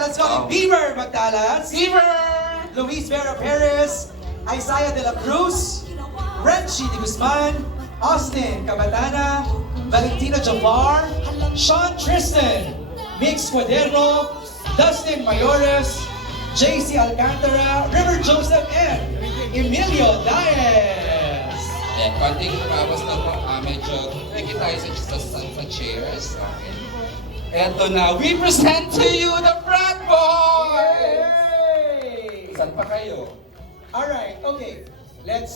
Let's go Oh. Beaver Magdalas. Fever! Luis Vera Perez, Isaiah De La Cruz, Renchi De Guzman, Austin Cabatana, Valentino Jafar, Sean Tristan, Mix Cuaderno, Dustin Mayores, JC Alcantara, River Joseph, and Emilio Diaz. Eh, konting tapos na po, ah, medyo dikit tayo sa, sa, sa, sa chairs. Okay. Eto na, we present to you the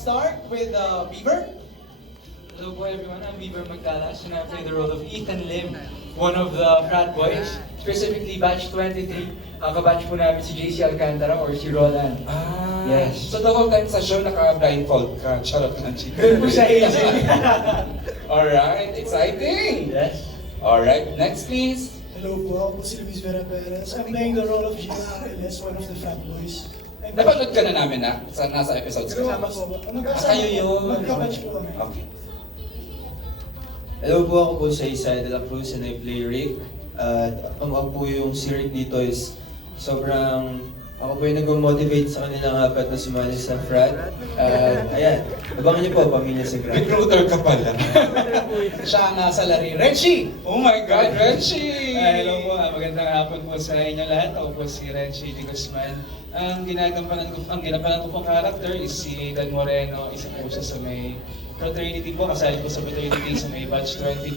start with uh, Beaver. Hello po everyone, I'm Beaver Magdalas and I play the role of Ethan Lim, one of the frat boys, specifically batch 23. Ang kabatch po namin si JC Alcantara or si Roland. Ah, Yes. So the whole time sa show, naka-blindfold ka. Charot lang, chika. Ganun po siya easy. Alright, exciting! yes. Alright, next please. Hello po, ako po si Luis Vera Perez. I'm playing the role of Gina Areles, one of the fat boys. Napanood ka na namin na sa nasa episodes ko. Kasama? Magkasama Ah, kayo yun. Magkabatch po kami. Okay. Hello po, ako po sa Isaiah de la Cruz and I play Rick. At ang ako po yung si Rick dito is sobrang ako po yung nag-motivate sa kanilang apat na sumali sa frat. At ayan, abangan niyo po, pamilya sa grad. Recruiter ka pala. Siya ang nasa lari. Renchi! oh my God, Reggie! Ah, hello po, ah, magandang hapon po sa inyo lahat. Ako po si Renchi Di Guzman. Ang ginagampanan ko, ang ginampanan ko pong character is si Dan Moreno. Isa po siya sa may fraternity po, kasali po sa fraternity sa may batch 23.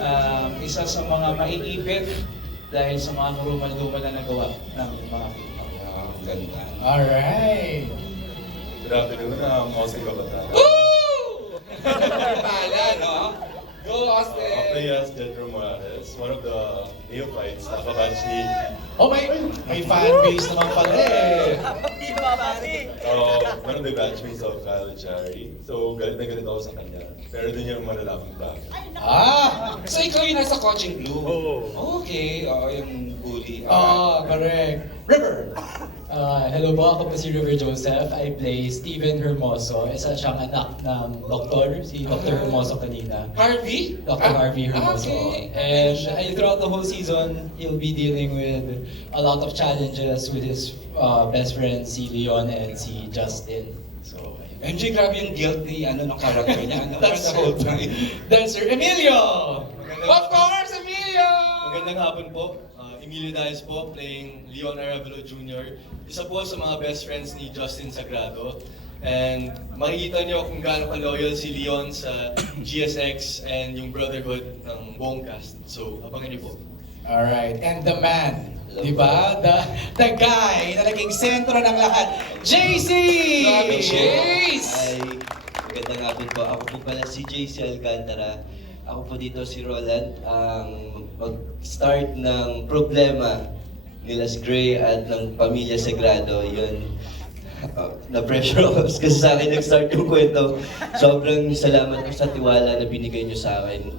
Um, isa sa mga maiipit dahil sa mga karumal-dumal na nagawa ng mga people. Wow, ang ganda. Alright. Good afternoon, I'm Austin Cabatana. Woo! Pala, no? Go, Austin! play as Jedro Morales, one of the neophytes, nakabatch ni Oh, may, may fan base naman pala eh. uh, one of the batchmates of Kyle Chari. So, galit na galit ako sa kanya. Pero doon yung malalaking bagay. Ah! So ikaw yung nasa coaching blue? Oo. Okay, oo, yung bully. Ah, correct. River! Uh, hello po, ako po si River Joseph. I play Steven Hermoso. Isa siyang anak ng doktor, si Dr. Hermoso kanina. Harvey? Dr. Ah, Harvey Hermoso. Okay. And uh, throughout the whole season, he'll be dealing with a lot of challenges with his uh, best friends, si Leon and si Justin. So, ayun. MJ, grabe yung guilt ni ano, ng character niya. Ano, That's the whole time. Dancer Emilio! Of course, Emilio! Magandang hapon po. Uh, Emilio Diaz po, playing Leon Arevalo Jr. Isa po sa mga best friends ni Justin Sagrado. And makikita niyo kung gaano ka-loyal si Leon sa GSX and yung brotherhood ng buong cast. So, abangan niyo po. Alright, and the man. Di ba? The, the guy na naging sentro ng lahat. JC! Grabe, Chase! Ay, magandang hapon po. Ako po pala si JC Alcantara. Ako po dito si Roland, ang mag-start ng problema nila si Gray at ng pamilya Sagrado. Yun, uh, na-pressure ako kasi sa akin nag-start yung kwento. Sobrang salamat po sa tiwala na binigay niyo sa akin.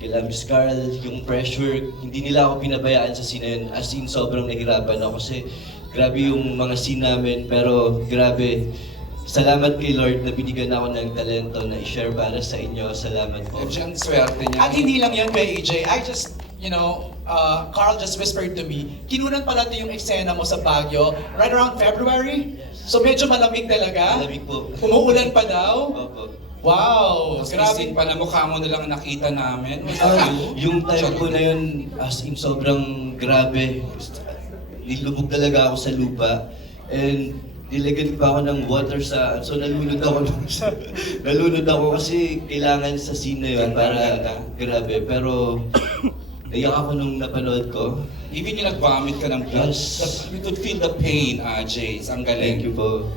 Kila Miss Carl, yung pressure, hindi nila ako pinabayaan sa scene na yun. As in, sobrang nahirapan ako kasi grabe yung mga scene namin. Pero grabe, salamat kay Lord na binigyan ako ng talento na i-share para sa inyo. Salamat po. Ang swerte niya. At hindi lang yan kay AJ. I just, you know, uh, Carl just whispered to me, kinunan pala ito yung eksena mo sa Baguio right around February. So medyo malamig talaga. Malamig po. Umuulan pa daw. Opo. Wow! Grabe. pa na mukha mo na lang nakita namin. Ah, yung time ko na yun, as in sobrang grabe. Nilubog talaga ako sa lupa. And nilagyan pa ako ng water sa... So nalunod ako. nalunod ako kasi kailangan sa scene na yun para grabe. Pero naiyak ako nung napanood ko. Even yung nag-vomit ka ng blood, Yes. you could feel the pain, ah, Jace. Ang galing. Thank you po.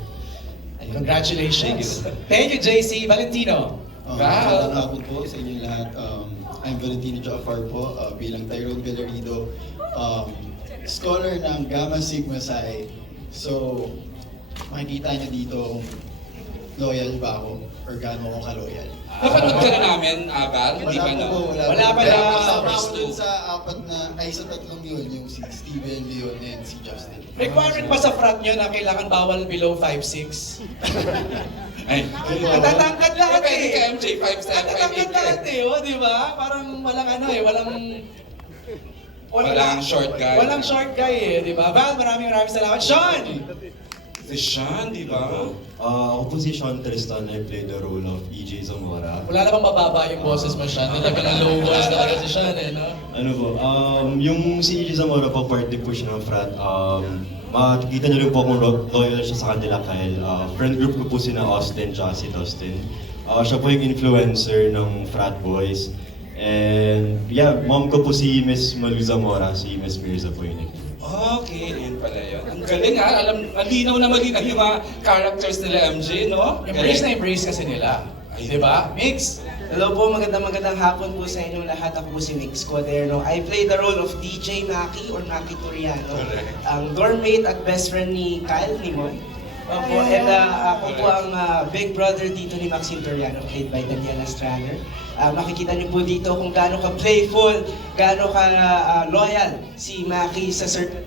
Congratulations. Thank you, JC. Valentino. Um, Wow. Magandang hapon po sa inyo lahat. Um, I'm Valentino Jafar po, uh, bilang Tyrone Galerido, um, scholar ng Gamma Sigma Psi. So, makikita niyo dito loyal ba ako or gaano ako ka-loyal. Napanood ka na namin, Abal? Hindi Wala pa po, wala, Wala pa na. kasama ako dun sa apat na, ay sa tatlong yun, yung si Steven, Leon, and si Justin. Requirement pa sa frat nyo na kailangan bawal below 5'6"? Ay. Matatangkad lahat Eh, pwede ka, eh. MJ, 5'7", Matatangkad 5'8". lahat eh, oh, di ba? Parang walang ano eh, walang... Walang short guy. Walang short guy eh, di ba? Val, maraming maraming salamat. Sean! Si Sean, di ba? Uh, ako po si Sean Tristan. I play the role of EJ Zamora. Wala namang mababa yung boses mo, Sean. Talagang low voice talaga si Sean eh, no? Ano po, um, yung si EJ Zamora po, part din po siya ng frat. Um, makikita niyo rin po kung loyal siya sa kanila dahil uh, friend group ko po si na Austin si Dustin. Uh, siya po yung influencer ng frat boys. And yeah, mom ko po si Miss Malu Zamora, si Miss Mirza po yun. Okay, yun pala galing ha, alam, ang linaw na malinaw yung mga characters nila MJ, no? Embrace na embrace kasi nila. Di ba? Mix! Hello po, magandang magandang hapon po sa inyong lahat. Ako po si Nick Squaderno. I play the role of DJ Maki or Maki Turiano. Correct. Ang dormmate at best friend ni Kyle, ni Mon. Opo, and uh, ako po ang uh, big brother dito ni Maxine Turiano, played by Daniela Straner. Uh, makikita niyo po dito kung gaano ka playful, gaano ka uh, loyal si Maki sa circle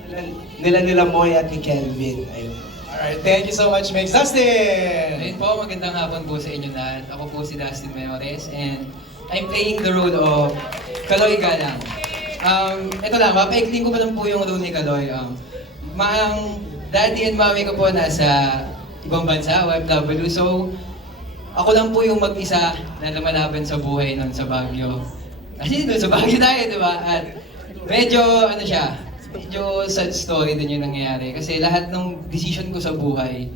nila nila Moy at ni Kelvin. Ayun. Alright, thank you so much, Mix. Dustin! Ayun po, magandang hapon po sa inyo lahat. Ako po si Dustin Mayores and I'm playing the role of Kaloy Galang. Um, ito lang, mapaikling ko pa lang po yung role ni Kaloy. Um, maang daddy and mommy ko po nasa ibang bansa, OFW. So, ako lang po yung mag-isa na lumalaban sa buhay nun sa Baguio. Kasi doon sa Baguio tayo, di ba? At medyo, ano siya, medyo sad story din yung nangyayari. Kasi lahat ng decision ko sa buhay,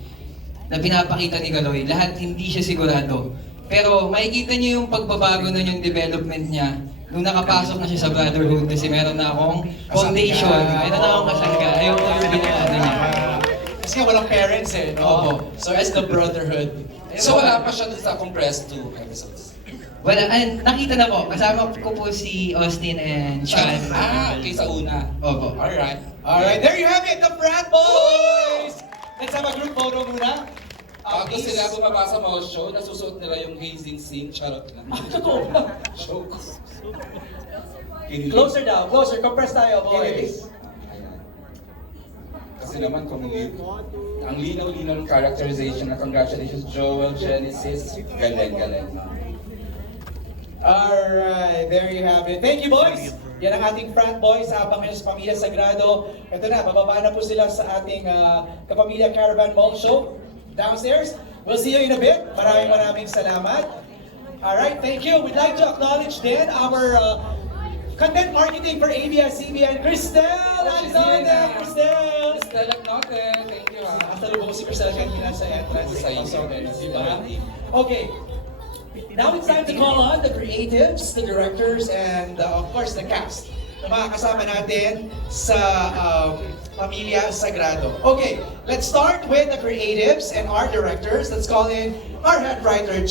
na pinapakita ni Galoy, lahat hindi siya sigurado. Pero makikita niyo yung pagbabago nun yung development niya nung nakapasok na siya sa brotherhood kasi meron na akong foundation, meron na akong kasangga. Ayaw ko yung ginawa. Kasi walang parents eh, no? Opo. So as the brotherhood. So wala pa siya dun sa compressed two episodes. Wala, ay, nakita na po. Kasama ko po si Austin and Sean. Ah, okay, sa una. Opo. Alright. Alright, there you have it, the Frat Boys! Let's have a group photo muna. Uh, Bago sila bumaba sa mga show, nasusuot nila yung hazing scene. Charot lang. Totoo ba? Joke. Closer daw, closer. Compress tayo, boys. Kasi naman kung ang linaw-linaw ng characterization na congratulations Joel, Genesis, galing, galing. Alright, there you have it. Thank you, boys! Yan ang ating frat boys habang sa Pamilya Sagrado. Ito na, bababa na po sila sa ating ah, Kapamilya Caravan Mall Show downstairs. We'll see you in a bit. Maraming maraming salamat. Alright, thank you. We'd like to acknowledge then our uh, content marketing for ABS-CBN, Cristel Alexander! Cristel! Stella Note, thank you ha. Hasta lubo ko si Cristel kanina sa entrance. Sa iyo, Diba? Okay. Now it's time to call on the creatives, the directors, and uh, of course the cast na kasama natin sa um, Pamilya Sagrado. Okay, let's start with the creatives and our directors. Let's call in our head writer,